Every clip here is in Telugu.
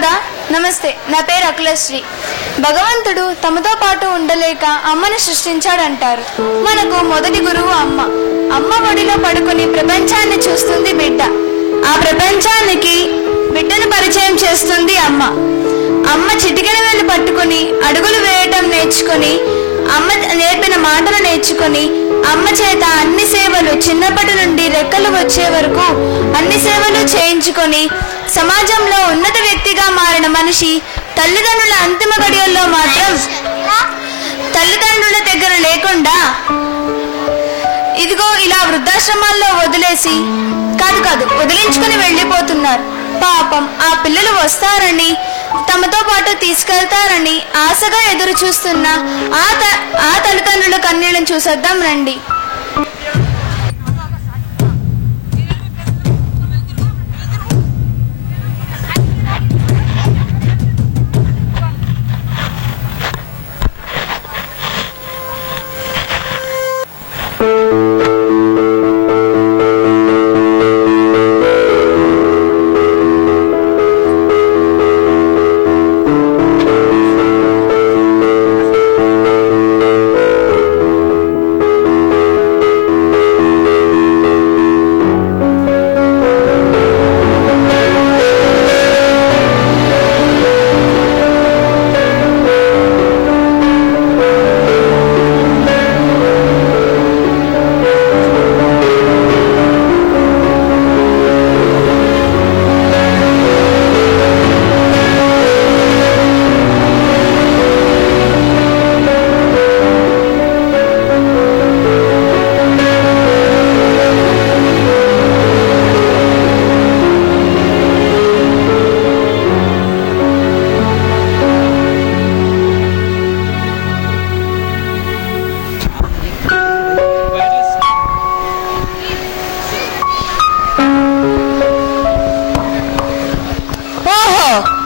కదా. నమస్తే, నా పేరు అఖిలశ్రీ. భగవంతుడు తమతో పాటు ఉండలేక అమ్మను సృష్టించాడంటారు. మనకు మొదటి గురువు అమ్మ. అమ్మ ఒడిలో పడుకుని ప్రపంచాన్ని చూస్తుంది బిడ్డ. ఆ ప్రపంచానికి బిడ్డను పరిచయం చేస్తుంది అమ్మ. అమ్మ చిటికెన వేలు పట్టుకుని అడుగులు వేయటం నేర్చుకుని, అమ్మ నేర్పిన మాటలు నేర్చుకుని, అమ్మ చేత అన్ని సేవలు చిన్నప్పటి నుండి రెక్కలు వచ్చే వరకు అన్ని సేవలు చేయించుకొని సమాజంలో ఉన్నత వ్యక్తిగా మారిన మనిషి తల్లిదండ్రుల అంతిమ గడియల్లో మాత్రం తల్లిదండ్రుల దగ్గర లేకుండా ఇదిగో ఇలా వృద్ధాశ్రమాల్లో వదిలించుకుని వెళ్ళిపోతున్నారు. పాపం ఆ పిల్లలు వస్తారని, తమతో పాటు తీసుకెళ్తారని ఆశగా ఎదురు చూస్తున్న ఆ తల్లిదండ్రుల కన్నీళ్లను చూసొద్దాం రండి.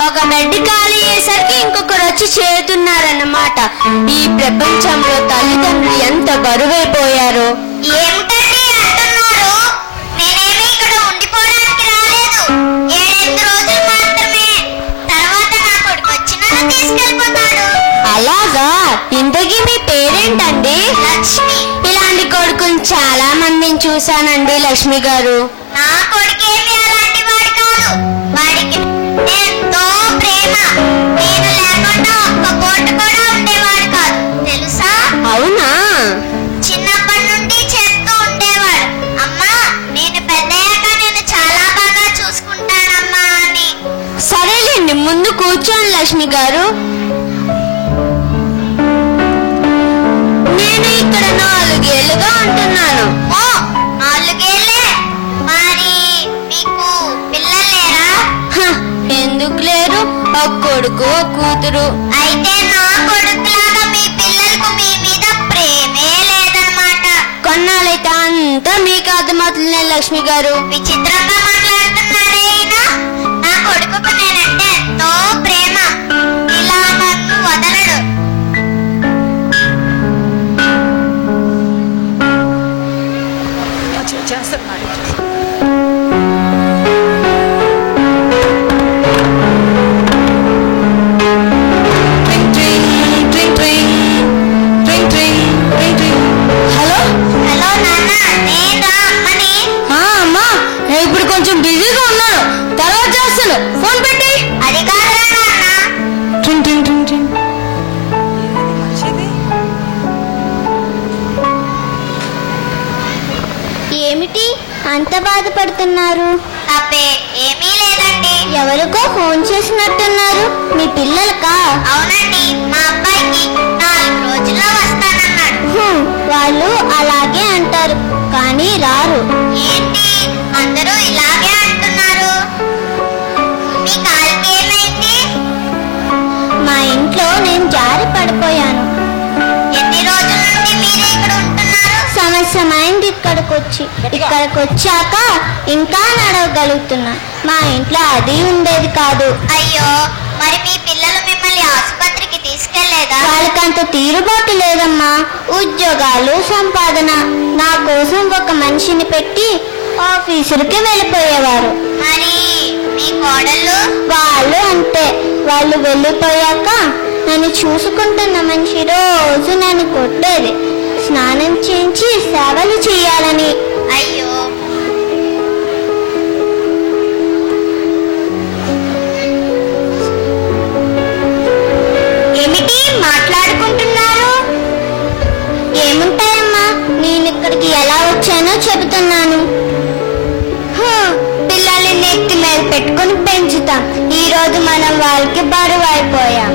ఒక బెడ్ ఖాళీ అయ్యేసరికి ఇంకొకరు వచ్చి చేరుతున్నారన్నమాట. ఈ ప్రపంచంలో తల్లిదండ్రులు ఎంత బరువైపోయారో. ఏమిటండి అంటున్నారు? నేనేమి ఇక్కడ ఉండిపోవడానికి రాలేదు. 7 రోజులు మాత్రమే. తర్వాత నా కొడుకు వచ్చి నన్ను తీసుకెళ్ళిపోతాడు. అలాగా? ఇంతకీ మీ పేరేంటండి? లక్ష్మి. ఇలాంటి కొడుకుని చాలా మందిని చూశానండి లక్ష్మి గారు. నా కొడుకేమి అలాంటి వాడు కాదు. వాడికి ఎంతో ప్రేమ. నేను లేకుండా ఒక్క పూట కూడా ఉండేవాడు కాదు, తెలుసా? అవునా? చిన్నప్పటి నుండి చెప్తూ ఉండేవాడు, అమ్మా నేను పెద్దయ్యాక నేను చాలా బాగా చూసుకుంటానమ్మా అని. సరేలేండి, ముందు కూర్చోండి లక్ష్మి గారు. నేను ఇక్కడ 4 ఏళ్ళుగా ఉంటున్నాను. ఓ, 4 ఏళ్ళే? మరి మీకు పిల్లలు లేరా? ఎందుకు లేరు? ఒక కొడుకు ఒక కూతురు. అయితే నా కొడుకులాగా మీ పిల్లలకు మీ మీద ప్రేమే లేదన్నమాట. కొన్నాళ్ళైతే అంతా మీకు అర్థమవుతుంది లక్ష్మి గారు. విచిత్రంగా మాట్లాడుతున్నారే ఈయన. నా కొడుకుకు నేనంటే ఎంతో ప్రేమ. ఇలా నన్ను వదలడు. హలో హలో నాన్న, నేనా అమ్మని. అమ్మా, నేను ఇప్పుడు కొంచెం బిజీగా ఉన్నాను, తర్వాత చేస్తాను. ఫోన్ పెట్టి. అది కాదురా నాన్న. ఏమిటి అంత బాధపడుతున్నారు? అబ్బే ఏమీ లేదండి. ఎవరికో ఫోన్ చేసినట్టున్నారు. మీ పిల్లలకా? అవునండి, మా అబ్బాయికి 4 రోజుల్లో వస్తానన్నాడు. వాళ్ళు అలాగే అంటారు కానీ రారు. ఏంటి అందరూ ఇలాగే అంటున్నారు? మీ కాలికి ఏమైంది? మా ఇంట్లో నేను జారి పడిపోయాను. ఎన్ని రోజుల నుండి మీరు ఇక్కడ ఉంటున్నారు? సంవత్సరం అయింది ఇక్కడికి వచ్చాక ఇంకా నడవగలుగుతున్నా. మా ఇంట్లో అది ఉండేది కాదు. అయ్యో, మరి మీ పిల్లలు మిమ్మల్ని ఆసుపత్రికి తీసుకెళ్లేదా? వాళ్ళకంత తీరుబాటు లేదమ్మా. ఉద్యోగాలు, సంపాదన. నా కోసం ఒక మనిషిని పెట్టి ఆఫీసులకి వెళ్ళిపోయేవారు. మరి మీకు కోడళ్ళు వాళ్ళు అంతే. వాళ్ళు వెళ్ళిపోయాక నన్ను చూసుకుంటున్న మనిషి రోజు నన్ను కొట్టేది, స్నానం చేయించి సేవలు చేయాలని. అయ్యో, ఏమిటి మాట్లాడుకుంటున్నారు? ఏముంటాయమ్మా, నేను ఇక్కడికి ఎలా వచ్చానో చెబుతున్నాను. పిల్లల్ని నెత్తి మీద పెట్టుకుని పెంచుతాం. ఈ రోజు మనం వాళ్ళకి బరువు అయిపోయాం.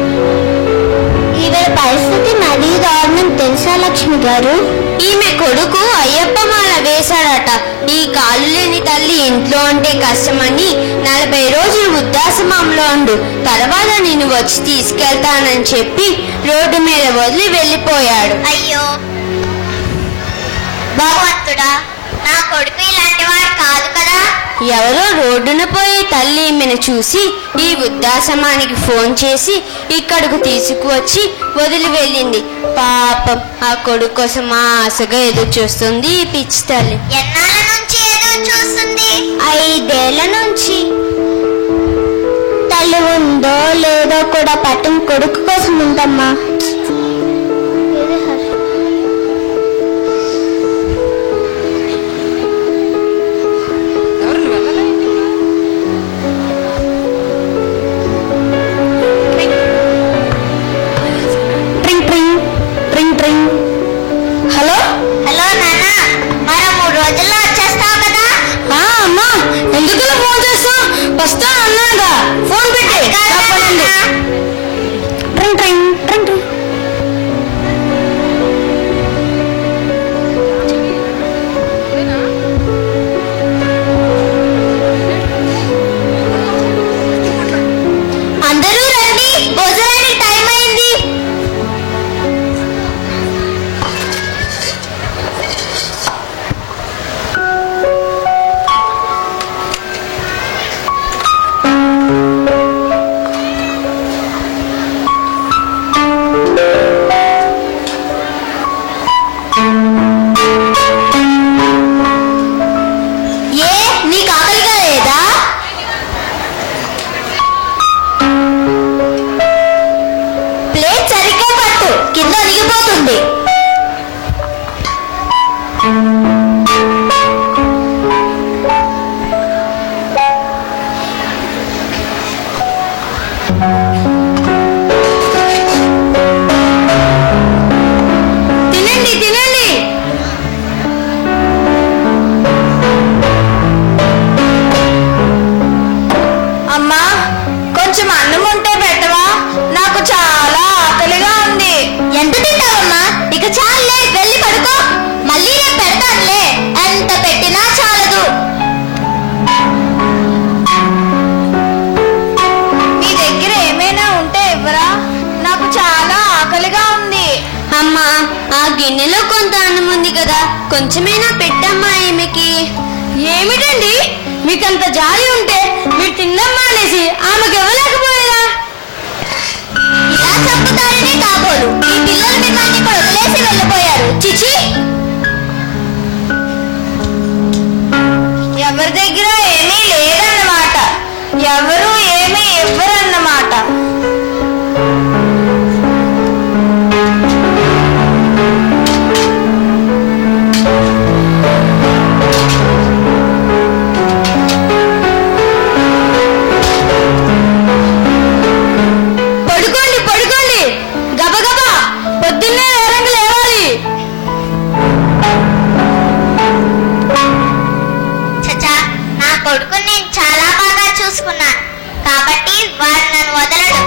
ఈవిడ పరిస్థితి మరీ దారుణం తెలుసా లక్ష్మి గారు? ఈమె కొడుకు అయ్యప్ప మాల వేశాడట. ఈ కాలు లేని తల్లి ఇంట్లో ఉంటే కష్టమని 40 రోజులు వృద్ధాశ్రమంలో ఉండు, తర్వాత నేను వచ్చి తీసుకెళ్తానని చెప్పి రోడ్డు మీద వదిలి వెళ్ళిపోయాడు. అయ్యో భగవంతుడా, నా కొడుకు ఇలాంటి వాడు కాదు కదా. ఎవరో రోడ్డున పోయే తల్లి ఈమెను చూసి ఈ వృద్ధాశ్రమానికి ఫోన్ చేసి ఇక్కడకు తీసుకువచ్చి వదిలి వెళ్ళింది. పాపం, ఆ కొడుకు కోసం ఆశగా ఎదురు చూస్తుంది ఈ పిచ్చి తల్లి. ఎన్నాళ్ళ నుంచి ఎదురు చూస్తుంది? 5 ఏళ్ల నుంచి. తల్లి ఉందో లేదో కూడా పట్టం కొడుకు కోసం ఉందమ్మా. హలో హలో నాన్న, మరో 3 రోజుల్లో వచ్చేస్తావు కదా? అమ్మా, ఎందుకు ఫోన్ చేస్తా? వస్తా అన్నాగా, ఫోన్ పెట్టి అందరూ రండి, భోజనానికి టైం అయింది. ఏ, నీకు ఆకలిగా లేదా? ప్లేట్ సరిగ్గా పట్టు, కింద ఒరిగిపోతుంది. తినండి తినండి. అమ్మా, కొంచెం అన్నం ఉంటే పెట్టవా? నాకు చాలా ఆకలిగా ఉంది. ఎంత తింటావమ్మా? ఇక చాలే, వెళ్ళి పడుకో. మళ్ళీ నేను పెడతానులే, ఎంత పెట్టినా చాలదు. మీ దగ్గర ఏమైనా ఉంటే ఇవ్వరా? నాకు చాలా ఆకలిగా ఉంది. అమ్మా, ఆ గిన్నెలో కొంత అన్నం ఉంది కదా, కొంచెమైనా పెట్టమ్మా ఈమెకి. ఏమిటండి, మీకంత జాలి ఉంటే మీరు తిన్నమ్మా అనేసి ఆమెకి ఇవ్వలేకపోయారా? ఇలా చంపుతారనే కాబోలు ఈ పిల్లలు మిమ్మల్ని ఇక్కడ వదిలేసి వెళ్ళిపోయారు. చిచి, ఎవరి దగ్గర ఏమీ లేదన్నమాట, ఎవరు ఏమీ ఇవ్వరన్నమాట. పడుకోండి పడుకోండి, గబగబా పొద్దున్నే నేరంగా లేవాలి. చచా, నా కొడుకుని నేను చాలా బాగా చూసుకున్నాను కాబట్టి వాడు నన్ను వదలడు.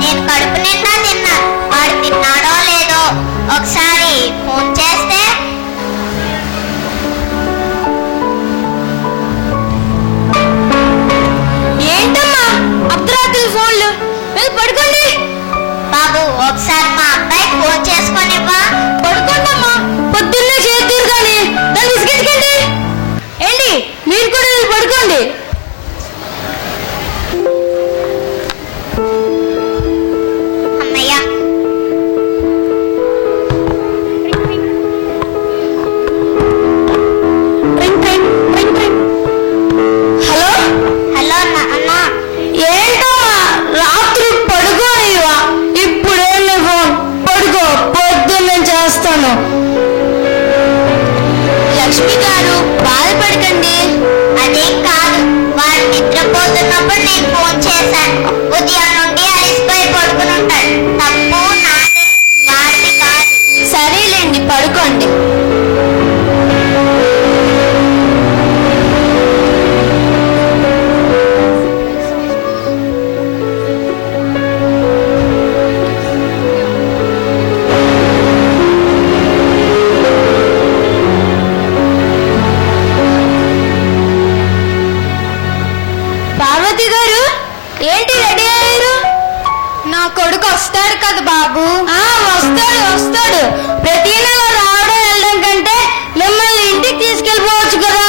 నేను కడుపు నిండా తిన్నాను. వాడు తిన్నాడో లేదో ఒకసారి ఫోన్ చేస్తే. ఏంటమ్మా అర్ధరాత్రి ఫోన్లు? వెళ్ళి పడుకోండి. బాబు, ఒకసారి మా అబ్బాయికి ఫోన్ చేసుకొనివ్వా? పడుకోండమ్మా, పొద్దున్నే చేద్దూరు కానీ దాన్ని విసిగించకండి. ఏంటి, మీరు కూడా వెళ్ళి పడుకోండి. అమ్మయ్య, హలో హలో అన్న, చేశాను. ఉదయం నుండి అలిసిపోయి పడుకుని ఉంటాడు. తప్పు నాది, వాడిది కాదు. సరేలేండి, పడుకోండి. పార్వతి గారు, ఏంటి రెడీ అయ్యారు? నా కొడుకు వస్తాడు కదా బాబు. వస్తాడు. ప్రతి నెల రావడం వెళ్ళడం కంటే మిమ్మల్ని ఇంటికి తీసుకెళ్ళిపోవచ్చు కదా.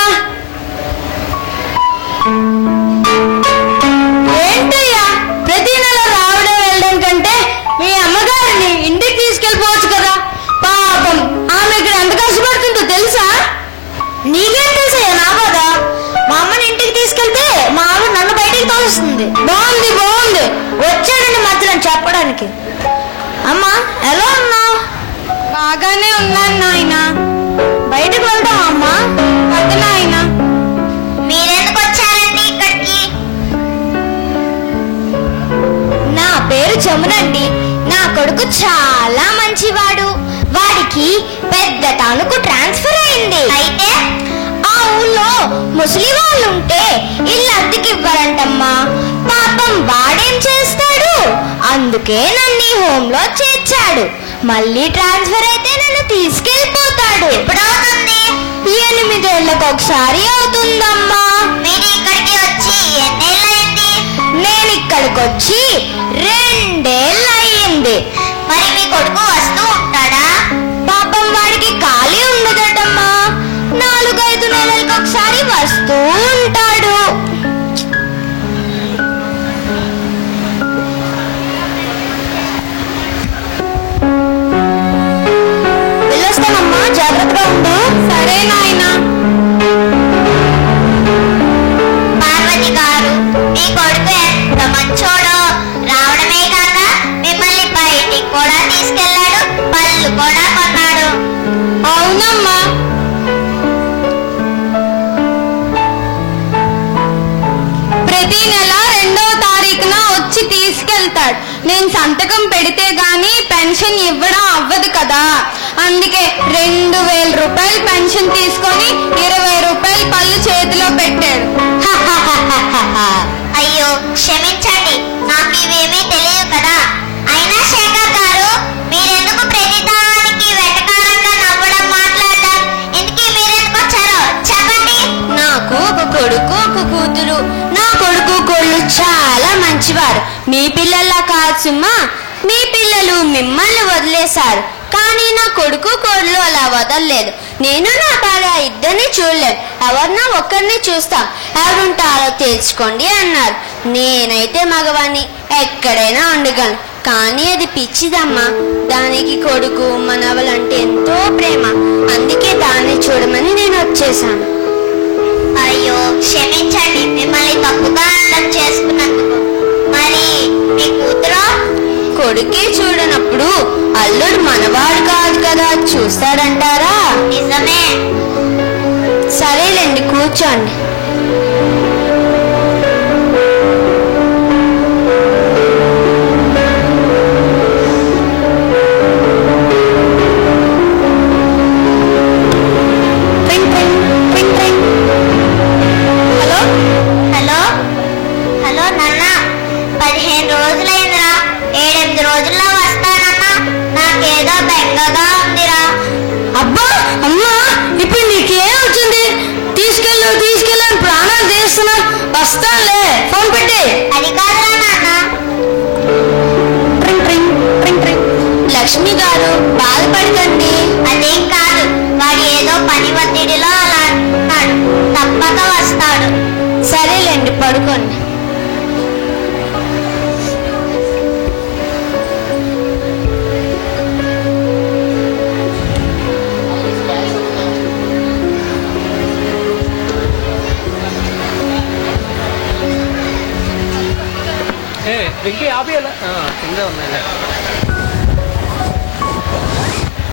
ఏంటయ్యా, ప్రతి నెల రావడం వెళ్ళడం కంటే మీ అమ్మగారిని ఇంటికి తీసుకెళ్ళిపోవచ్చు కదా. పాపం ఆమె ఇక్కడ ఎంత కష్టపడుతుందో తెలుసా? నీకేం తెలుసయ్యా నా బాధ? మా అమ్మని ఇంటికి తీసుకెళ్తే మా ఆవిడ నన్ను బయటికి తోలుస్తుంది. బాగుంది వచ్చాడండి మధ్యలో చెప్పడానికి. అమ్మా, ఎలా ఉన్నావు? బాగానే ఉన్నాను నాయన. బయటకు వెళ్దాం అమ్మా. వద్దు నాయన. మీరెందుకు వచ్చారండి ఇక్కడికి? నా పేరు జమునండి. నా కొడుకు చాలా మంచివాడు. వాడికి పెద్ద టౌన్కు ట్రాన్స్ఫర్ అయింది. అయితే ఆ ఊళ్ళో ముసలి వాళ్ళు ఉంటే ఇల్లు అద్దెకి ఇవ్వరంటమ్మా. పాపం వాడేం చేస్తాడు? అందుకే నన్ను ఈ హోమ్ లో చేర్చాడు. మళ్ళీ ట్రాన్స్ఫర్ అయితే నన్ను తీసుకెళ్ళిపోతాడు. ఎప్పుడవుతుంది? 8 ఏళ్ళకు ఒకసారి అవుతుందమ్మా. మీరు ఇక్కడికి వచ్చి ఎన్నేళ్ళయింది? నేను ఇక్కడికి వచ్చి 2 ఏళ్ళు అయ్యింది. మరి మీ కొడుకు వస్తూ ఉంటాడా? పాపం వాడికి ఖాళీ ఉండదటమ్మా. 4-5 నెలలకు ఒకసారి వస్తూ ఉంటాడు. వెళ్ళొస్తానమ్మా, జాగ్రత్తగా ఉండు. సరే నాయన. పార్వతి గారు, మీ కొడుకు ఎంత మంచోడో. రావడమే కాక మిమ్మల్ని బయటికి కూడా తీసుకెళ్లాడు, పళ్ళు కూడా కొన్నాడు. అవునమ్మా. ప్రతి నెల 2వ తారీఖున వచ్చి తీసుకెళ్తాడు. నేను సంతకం పెడితే గాని పెన్షన్ ఇవ్వడం అవ్వదు కదా. అందుకే 2000 రూపాయలు పెన్షన్ తీసుకొని 20 రూపాయలు పళ్ళు చేతిలో పెట్టాడు. అయ్యో, క్షమించండి, నాకు ఇవేమీ తెలియదు కదా. అయినా శేఖర్ గారు, మీరెందుకు ప్రతిదానికి వెటకారంగా నవ్వడం, మాట్లాడడం? ఇందుకే మీరెందుకు వచ్చారో చెప్పండి. నాకు ఒక కొడుకు, ఒక కూతురు. నా కొడుకు కోళ్ళు చాలా మంచివారు. మీ పిల్లల్లా కాదు సుమ్మా. మీ పిల్లలు మిమ్మల్ని వదిలేశారు, కానీ నా కొడుకు కోళ్ళు అలా వదలలేదు. నేను నా భార్య ఇద్దరిని చూడలేదు. ఎవరినా ఒక్కరిని చూస్తాం, ఎవరుంటారో తెలుసుకోండి అన్నారు. నేనైతే మగవాణ్ణి ఎక్కడైనా ఉండగలను, కానీ అది పిచ్చిదమ్మా. దానికి కొడుకు మనవలంటే ఎంతో ప్రేమ. అందుకే దాన్ని చూడమని నేను వచ్చేసాను. అయ్యో, క్షమించండి, మిమ్మల్ని తప్పుగా అర్థం చేసుకున్నందుకు. మరి మీ కూతురు? కొడుకే చూడనప్పుడు అల్లుడు మనవాడు కాదు కదా, చూస్తాడంటారా? నిజమే. సరేలేండి, కూర్చోండి. హలో హలో హలో నాన్న, 15 రోజులైందిరా. 7-8 రోజుల్లో వస్తానన్నా. నాకేదో బెంగగా ఉందిరా. అబ్బా అమ్మా, ఇప్పుడు నీకేం వచ్చింది? తీసుకెళ్ళని ప్రాణాలు తీస్తున్నా. వస్తానులే, ఫోన్ పెట్టి. అది కాదురా నాన్న. లక్ష్మి గారు, బాధపడకండి. అదేం కాదు, వాడు ఏదో పని ఒత్తిడిలో అలా అంటున్నాడు. తప్పక వస్తాడు. సరేలేండి, పడుకోండి. వెంకీ ఆపేయాలా కింద ఉన్నాయి.